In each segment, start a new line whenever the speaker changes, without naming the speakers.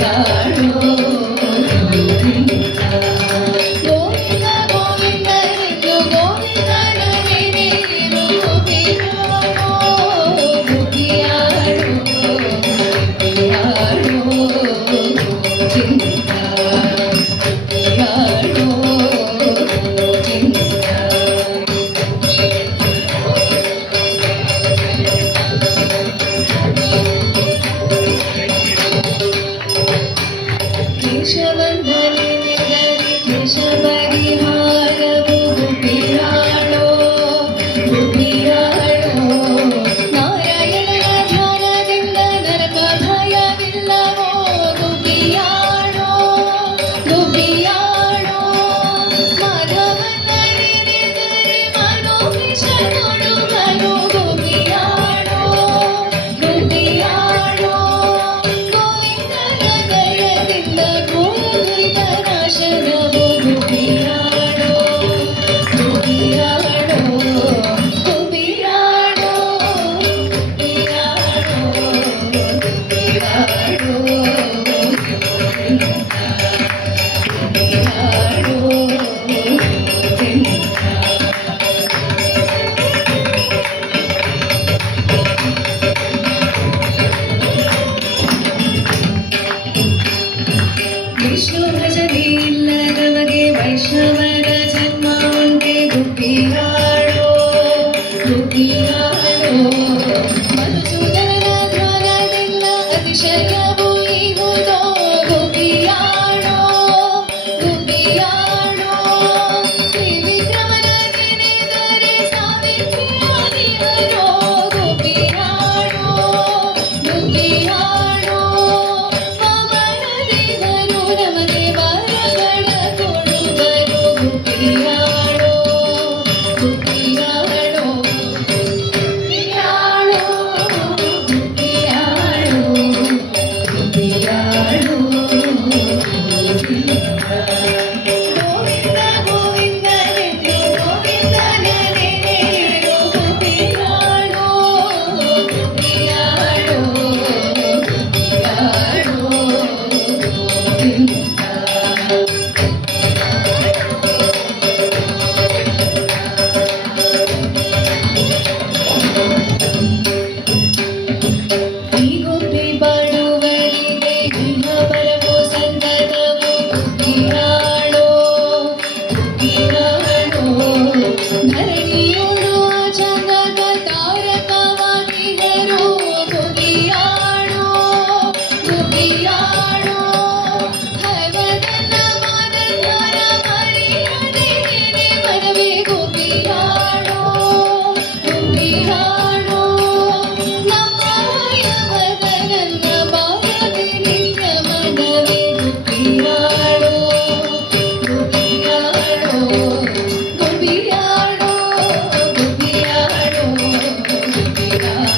ಗಾಡೋ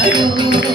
Senhor.